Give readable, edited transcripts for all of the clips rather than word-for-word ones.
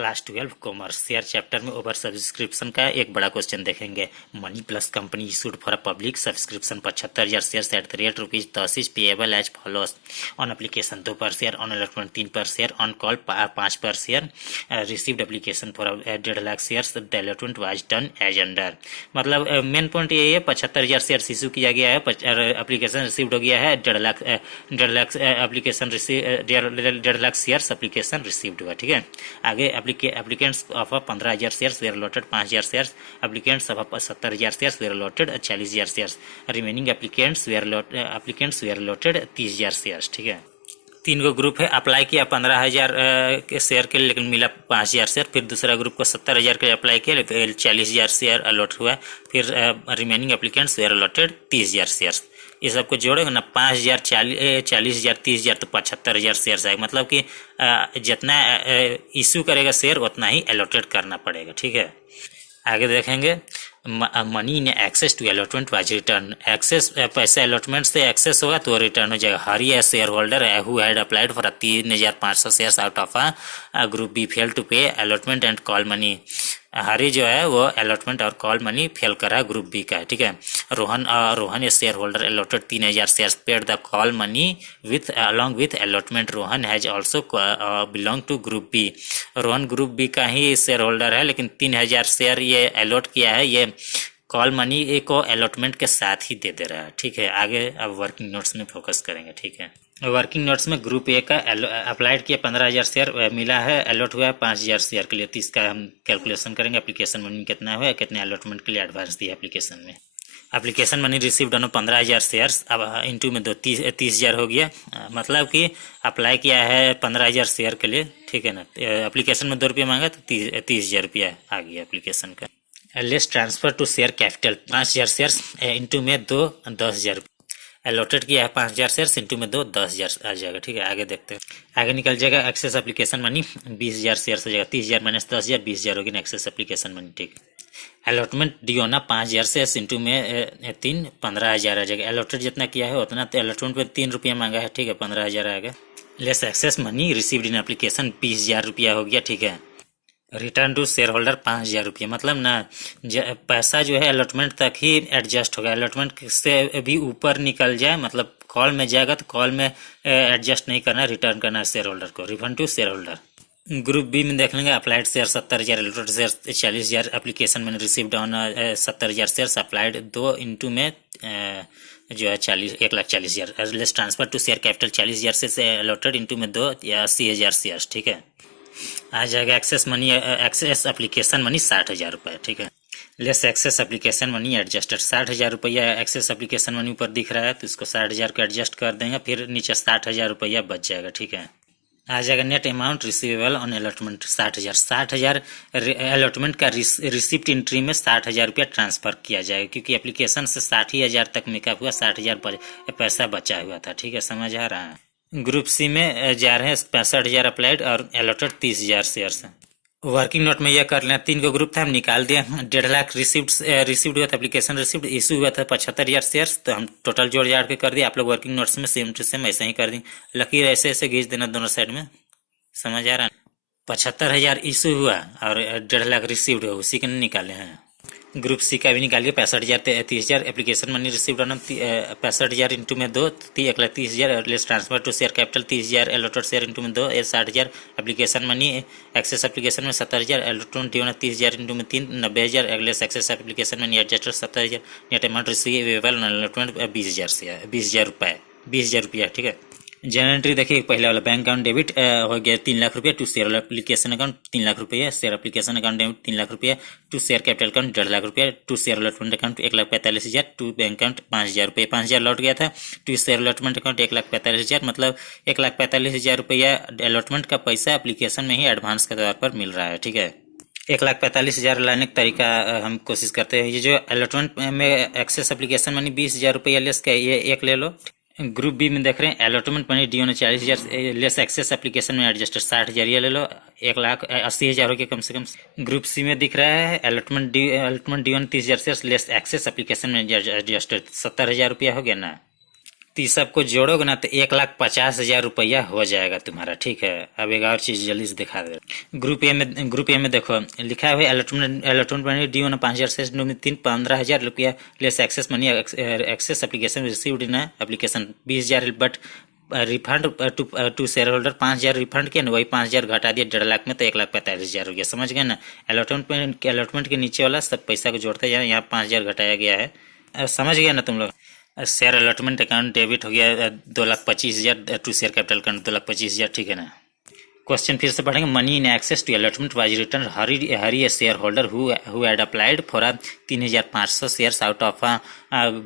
Class 12 commerce share chapter में over subscription का एक बड़ा क्वेश्चन देखेंगे। Money plus company issued for a public subscription 75,000 shares at the rate ₹10 payable as follows on application 2 per share, on allotment 3 पर share, on call 5 per share, received application for 1.5 lakh shares, the allotment was done as under. मतलब main point ये है 75,000 shares issue किया गया है, application received हो गया है 1.5 lakh application receive 1.5 lakh shares application received हुआ। ठीक है, आगे applicants of 15,000 shares were allotted 5,000 shares, applicants of 70,000 shares were allotted 40,000 shares, remaining applicants were allotted 30,000 shares. ठीक है, 3 गो ग्रुप है, अप्लाई किया 15,000 के शेयर के लिए लेकिन मिला 5,000 शेयर, फिर दूसरा ग्रुप को 70,000 के लिए अप्लाई किया, फिर 40,000 शेयर अलॉट हुआ, फिर remaining applicants were allotted 30,000 shares. ये सबको जोड़ेगा ना 5,000 40,000 30,000 तो 75,000 शेयर्स आएगा। मतलब कि जितना इशू करेगा शेयर उतना ही अलॉटेड करना पड़ेगा। ठीक है, आगे देखेंगे money in excess to allotment was return. Excess पैसे अलॉटमेंट से एक्सेस होगा तो रिटर्न हो जाएगा। Hari a shareholder who had applied for 3,500 shares out of group B fail to pay allotment and call money. Hari जो है वो अलॉटमेंट और कॉल मनी फेल कर रहा है, ग्रुप बी का है। ठीक है, Rohan a shareholder allotted 3,000 shares, paid the call money with along with allotment. Rohan has also belong to group B. Rohan group B का ही शेयर होल्डर है लेकिन 3,000 शेयर ये अलॉट किया है, ये कॉल मनी को अलॉटमेंट के साथ ही दे रहा है। ठीक है, आगे अब वर्किंग नोट्स में फोकस करेंगे। ठीक है, वर्किंग नोट्स में ग्रुप ए का अप्लाइड किया 15,000 शेयर मिला है, अलॉट हुआ है 5,000 शेयर के लिए। तो इसका हम कैलकुलेशन करेंगे, एप्लीकेशन मनी कितना हुआ, कितने अलॉटमेंट के लिए एडवांस दिया एप्लीकेशन में। Application money received on 15,000 shares, अब इंटू में 30,000 हो गया। मतलब कि अप्लाई किया है 15,000 शेयर के लिए। ठीक है ना, एप्लीकेशन में 2 रुपये मांगा तो 30,000 रुपया आ गया एप्लीकेशन का। Less transfer to share capital 5,000 shares into में 2 10,000 अलॉटेड किया है 5,000 शेयर्स इंटू में 2 10,000 आ जाएगा। ठीक है, आगे देखते हैं। आगे निकल जाएगा एक्सेस एप्लीकेशन मनी 20,000 शेयर्स हो जाएगा, 30,000 माइनस 10,000 20,000 होगी ना एक्सेस एप्लीकेशन मनी। ठीक, अलॉटमेंट डी होना 5,000 शेयर्स इंटू में 3 15,000 आ जाएगा। अलॉटेड जितना किया है उतना, तो अलॉटमेंट पे 3 रुपया मांगा है। ठीक है, 15,000 आएगा। Less excess money received in application 20,000 रुपया हो गया। ठीक है, रिटर्न टू शेयर होल्डर 5,000 रुपये। मतलब ना पैसा जो है अलॉटमेंट तक ही एडजस्ट होगा, अलॉटमेंट से भी ऊपर निकल जाए मतलब कॉल में जाएगा तो कॉल में एडजस्ट नहीं करना, रिटर्न करना है शेयर होल्डर को, refund to share holder. Group B में देख लेंगे, applied share 70,000, allotted share 40,000, application में received on 70,000 shares, applied 2 into में जो है 1,40,000। Less transfer to share capital 40,000 से अलॉटेड इंटू में 2 या 80,000 शेयर्स। ठीक है, आ जाएगा excess money, excess application money 60,000 रुपये। ठीक है, less excess application money adjusted 60,000 रुपया एक्सेस एप्लीकेशन मनी ऊपर दिख रहा है तो इसको 60,000 को एडजस्ट कर देंगे, फिर नीचे 60,000 रुपया बच जाएगा। ठीक है, आ जाएगा net amount receivable on allotment 60,000 allotment का रिसिप्ट एंट्री में 60,000 रुपया ट्रांसफर किया जाएगा, क्योंकि एप्लीकेशन से 60,000 तक मेकअप हुआ, 60,000 पैसा बचा हुआ था। ठीक है, समझ आ रहा है। ग्रुप सी में जा रहे हैं 65,000 अप्लाइड और अलॉटेड 30,000 शेयर्स। वर्किंग नोट में यह कर लें, 3 को ग्रुप था, हम निकाल दिए। 1.5 लाख रिसीव्ड हुआ था, एप्लीकेशन रिसीव्ड, इशू हुआ था 75,000 शेयर्स, तो हम टोटल जोड़ जाड़ के कर दिए। आप लोग वर्किंग नोट्स में सेम टू सेम ऐसे ही कर दी, लकीर ऐसे ऐसे खींच देना दोनों साइड में। समझ आ रहा है। 75,000 इशू हुआ और 1.5 लाख रिसीव्ड हुआ, उसी के निकाले हैं। ग्रुप सी का भी निकालिए 65,000 30,000, application money received on 65,000 into में 2 1,30,000, less transfer to share capital 30,000, allotted share into में 2 60,000, एप्लीकेशन मनी एक्सेस एप्लीकेशन में 70,000, अलॉटमेंट होना 30,000 इंटू में 3 90,000, less excess application money adjusted 70,000, net amount receivable allotment 20,000 रुपये 20,000 रुपया। ठीक है, जनरल एंट्री देखिए, पहले वाला बैंक अकाउंट डेबिट हो गया 3 लाख रुपये, to share application account 3 lakh रुपये, share application account debit 3 lakh रुपये, to share capital account 1.5 lakh रुपये, to share allotment account 1,45,000, to bank account 5,000 रुपये, 5,000 लौट गया था। टू शेयर अलॉटमेंट अकाउंट 1,45,000, मतलब 1,45,000 रुपया अलॉटमेंट का पैसा एप्लीकेशन में ही एडवांस के तौर पर मिल रहा है। ठीक है, 1,45,000 लाने का तरीका हम कोशिश करते हैं। ये जो अलॉटमेंट में एक्सेस एप्लीकेशन मनी 20,000 रुपया लेस का, ये एक ले लो। ग्रुप बी में देख रहे हैं, अलॉटमेंट मनी डी ने 40,000, लेस एक्सेस एप्लीकेशन में एडजस्टेड 60,000, ये ले लो, 1,80,000 हो गया कम से कम। ग्रुप सी में दिख रहा है अलॉटमेंट डी ने 30,000 लेस एक्सेस एप्लीकेशन में एडजस्टेड 70,000 रुपया हो गया ना। तो ये सबको जोड़ोगे ना तो 1,50,000 रुपया हो जाएगा तुम्हारा। ठीक है, अब एक और चीज़ जल्दी से दिखा दे। ग्रुप ए में देखो लिखा है अलॉटमेंट मनी ड्यू ना 5,000 से 15,000 रुपया less excess money excess application received in application 20,000 but refund to share holder 5,000 refund किया ना, वही 5,000 घटा दिया 1.5 लाख में, तो 1,45,000 हो गया। समझ गए ना? अलॉटमेंट के नीचे वाला सब पैसा को जोड़ते जाए, यहाँ 5,000 घटाया गया है। समझ गया ना तुम लोग? शेयर अलॉटमेंट अकाउंट डेबिट हो गया 2,25,000 टू शेयर कैपिटल अकाउंट 2,25,000। ठीक है ना? क्वेश्चन फिर से पढ़ेंगे। Money in excess to allotment was return Hari a shareholder who had applied for 3,500 shares out of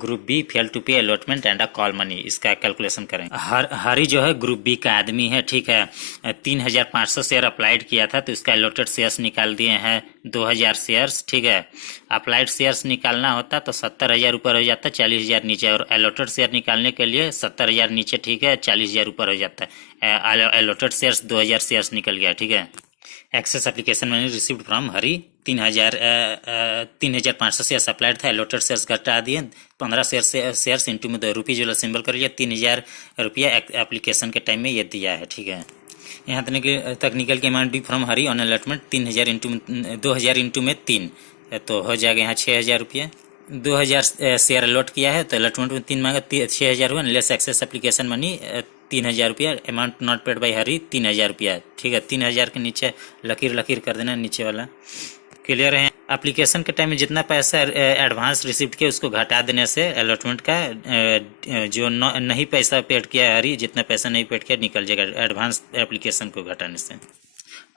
group B fail to pay allotment and a call money. इसका calculation करेंगे। हरी जो है ग्रुप बी का आदमी है। ठीक है, 3,500 शेयर अप्लाइड किया था, तो इसका अलॉटेड शेयर्स निकाल दिए हैं 2,000 शेयर्स। ठीक है, अप्लाइड शेयर्स निकालना होता तो 70,000 ऊपर हो जाता, 40,000 नीचे, और अलॉटेड शेयर निकालने के लिए 70,000 नीचे, ठीक है, 40,000 ऊपर हो जाता है। अलॉटेड शेयर्स 2,000 शेयर्स निकल गया। ठीक है, एक्सेस एप्लीकेशन मैंने received from Hari 3,500 shares applied था, अलॉटेड शेयर्स घटा दिए 15 शेयर्स इंटू में 2 रुपये जो सिंबल कर लिया, 3,000 रुपया एप्लीकेशन के टाइम में ये दिया है। ठीक है, यहाँ तक निकल के amount D from Hari on allotment 3,000 into 2,000 into में 3, तो हो जाएगा यहाँ 6,000 रुपया। 2,000 शेयर अलॉट किया है, तो अलॉटमेंट में 3 मांगा, 6,000 हुआ, लेस एक्सेस एप्लीकेशन मनी 3,000 रुपया, अमाउंट नॉट पेड बाई हरी 3,000 रुपया। ठीक है, 3,000 के नीचे लकीर कर देना नीचे वाला। क्लियर है? एप्लीकेशन के टाइम में जितना पैसा एडवांस रिसिप्ट किया उसको घटा देने से अलॉटमेंट का जो नहीं पैसा पेड किया है हरी, जितना पैसा नहीं पेड किया निकल जाएगा एडवांस एप्लीकेशन को घटाने से।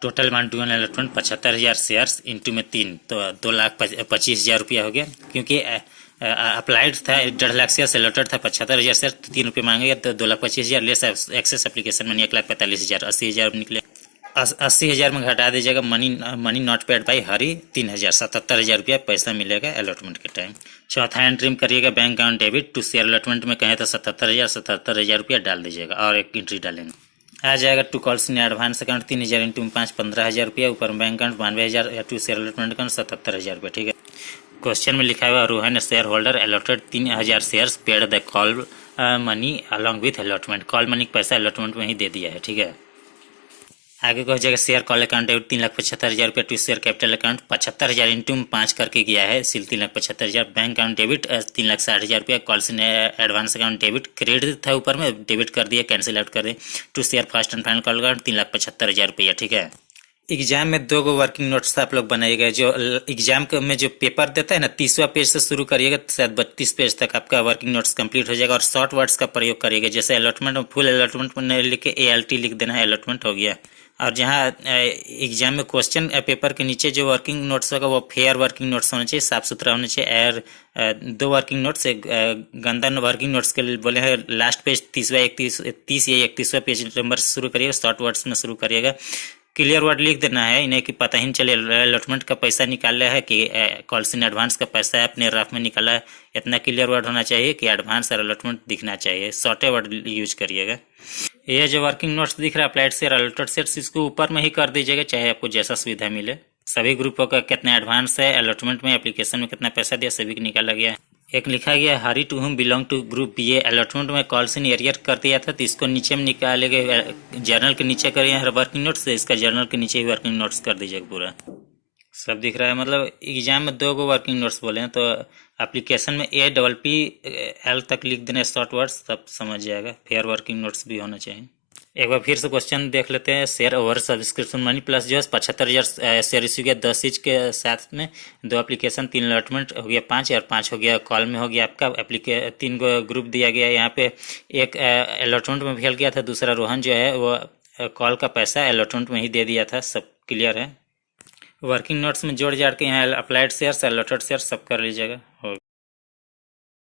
Total amount due on allotment 75,000 shares into में 3, तो 2,25,000 रुपया हो गया। क्योंकि अप्लाइड था 1.5 लाख शेयर, अलॉटेड था 75,000 शेयर, तो 3 रुपये मांगेगा, तो 2,25,000 लेस एक्सेस एप्लीकेशन मनी 1,45,000, 80,000 निकले। 80,000 में घटा दीजिएगा मनी नॉट पेड बाई हरी 3,000, 77,000 रुपया पैसा मिलेगा अलॉटमेंट के टाइम। चौथा एंट्री में करिएगा bank account debit to share allotment में कहें तो 77,000 रुपया डाल दीजिएगा, और एक एंट्री डालेंगे, आ जाएगा to calls in advance account 3,000 into 5 15,000 रुपया, ऊपर बैंक अकाउंट 92,000 या टू शेयर अलॉटमेंट अकाउंट 77,000 रुपया। ठीक है, क्वेश्चन में लिखा हुआ Rohan share holder allotted 3,000 shares paid the call money along with allotment. Call money का पैसा अलॉटमेंट में ही दे दिया है। ठीक है, आगे को हो जाएगा शेयर कॉल अकाउंट डेबिट 3,75,000 रुपया to share capital account 75,000 into 5 करके गया है, सिल 3,75,000। बैंक अकाउंट डेबिट 3,60,000 रुपया, calls in advance account debit credit था ऊपर में, डेबिट कर दिया, कैंसिल आउट कर दिया। To share first and final call account 3,75,000 रुपया। ठीक है, एग्जाम में 2 वर्किंग नोट्स आप लोग बनाइएगा। जो एग्जाम में जो पेपर देता है ना, 30वां पेज से शुरू करिएगा, शायद 32 पेज तक आपका वर्किंग नोट्स कंप्लीट हो जाएगा, और शॉर्ट वर्ड्स का प्रयोग करिएगा। जैसे अलॉटमेंट में फुल अलॉटमेंट में लिख के ALT लिख देना है, अलॉटमेंट हो गया। और जहाँ एग्जाम में क्वेश्चन पेपर के नीचे जो वर्किंग नोट्स होगा वो फेयर वर्किंग नोट्स होना चाहिए, साफ सुथरा होना चाहिए। और 2 वर्किंग नोट्स, एक गंदा वर्किंग नोट्स के लिए बोले हैं लास्ट पेज 30 या 31वां पेज नंबर से शुरू करिएगा, शॉर्ट वर्ड्स में शुरू करिएगा। क्लियर वर्ड लिख देना है, इन्हें कि पता ही नहीं चले अलॉटमेंट का पैसा निकाला है कि कॉल्स इन एडवांस का पैसा है अपने रफ में निकाला है। इतना क्लियर वर्ड होना चाहिए कि एडवांस और अलॉटमेंट दिखना चाहिए, शॉर्टे वर्ड यूज करिएगा। ये जो वर्किंग नोट्स दिख रहा है अप्लाइड शेयर अलॉटेड शेयर्स, इसको ऊपर में ही कर दीजिएगा, चाहे आपको जैसा सुविधा मिले। सभी ग्रुपों का कितना एडवांस है अलॉटमेंट में, एप्लीकेशन में कितना पैसा दिया, सभी को निकाला गया है। एक लिखा गया Hari to whom belong to group B A, allotment में कॉल्स इन एरियर कर दिया था, तो इसको नीचे में निकालेंगे, जर्नल के नीचे करिए वर्किंग नोट्स, इसका जर्नल के नीचे ही वर्किंग नोट्स कर दीजिएगा। पूरा सब दिख रहा है, मतलब एग्जाम में 2 वर्किंग नोट्स बोले हैं, तो एप्लीकेशन में APPL तक लिख देना शॉर्ट वर्ड्स, तब समझ जाएगा। फेयर वर्किंग नोट्स भी होना चाहिए। एक बार फिर से क्वेश्चन देख लेते हैं। Share over subscription money plus जो है 75,000 शेयर इश्यू किया 10 चीज के साथ में, 2 एप्लीकेशन 3 अलॉटमेंट हो गया 5, और 5 हो गया कॉल में हो गया आपका 3 ग्रुप दिया गया। यहाँ पे एक अलॉटमेंट में फेल गया था, दूसरा रोहन जो है वो कॉल का पैसा अलॉटमेंट में ही दे दिया था। सब क्लियर है? वर्किंग नोट्स में जोड़ जाड़ के यहाँ अप्लाइड शेयर्स अलॉटेड शेयर्स सब कर लीजिएगा।